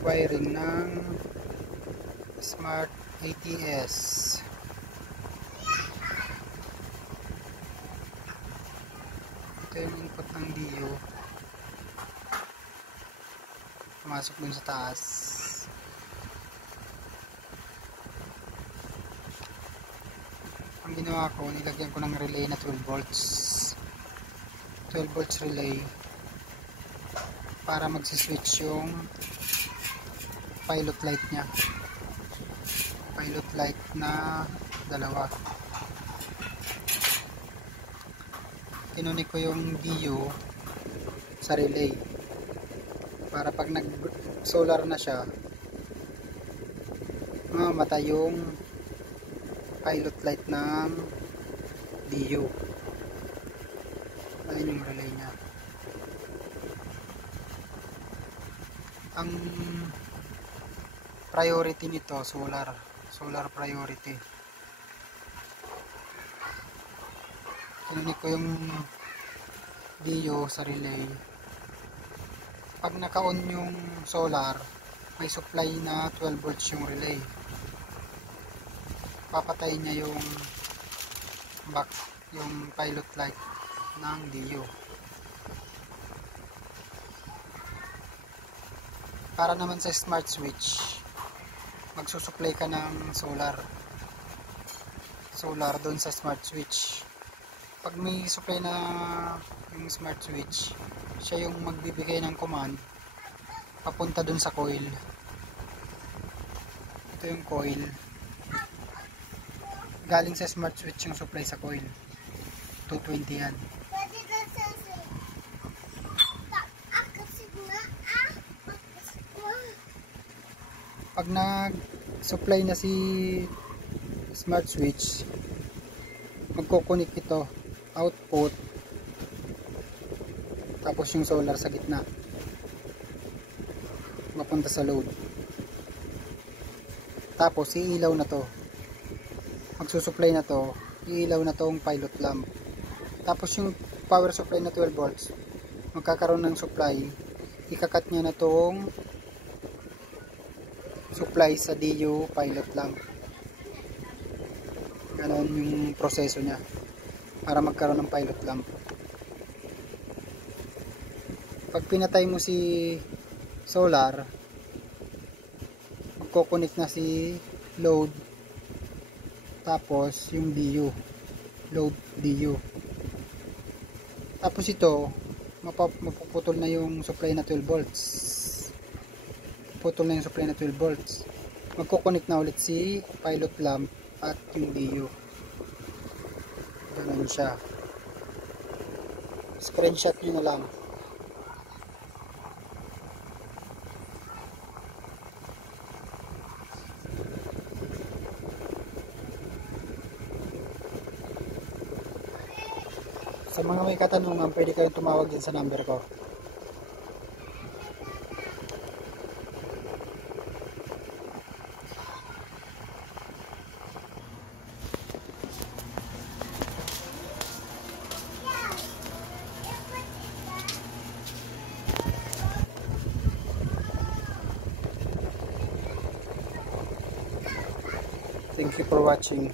wiring ng Smart ATS. Ito yung input ng DIO, pumasok dun sa taas. Ang ginawa ko, nilagyan ko ng relay na 12 volts 12 volts relay para magsiswitch yung pilot light nya, pilot light na dalawa. Kinunik ko yung DIO sa relay para pag nag solar na siya, mamatay yung pilot light ng DIO. Ayun yung relay nya. Ang priority nito solar priority. Kinunik ko yung DIO sa relay. Pag naka-on yung solar, may supply na 12 volts yung relay. Papatayin niya yung yung pilot light ng DIO. Para naman sa smart switch, magsusupply ka ng solar doon sa smart switch. Pag may supply na yung smart switch, siya yung magbibigay ng command papunta doon sa coil. Ito yung coil, galing sa smart switch yung supply sa coil. 220 yan. Pag nag-supply na si smart switch, magkukunik ito output, tapos yung solar sa gitna mapunta sa load. Tapos iilaw na to, magsusupply na to, iilaw na tong pilot lamp. Tapos yung power supply na 12 volts, magkakaroon ng supply, ikakat niya na tong supply sa DIO pilot lamp. Ganon yung proseso niya para magkaroon ng pilot lamp. Pag pinatay mo si solar, magkoconnect na si load, tapos yung DIO, load DIO. Tapos ito, mapuputol na yung supply na 12 volts. Putol na yung supply na 12 volts. Magkoconnect na ulit si pilot lamp at yung DIO. Ganun siya. Screenshot nyo na lang. Sa mga may katanungan, pwede kayong tumawag din sa number ko. Thank you for watching.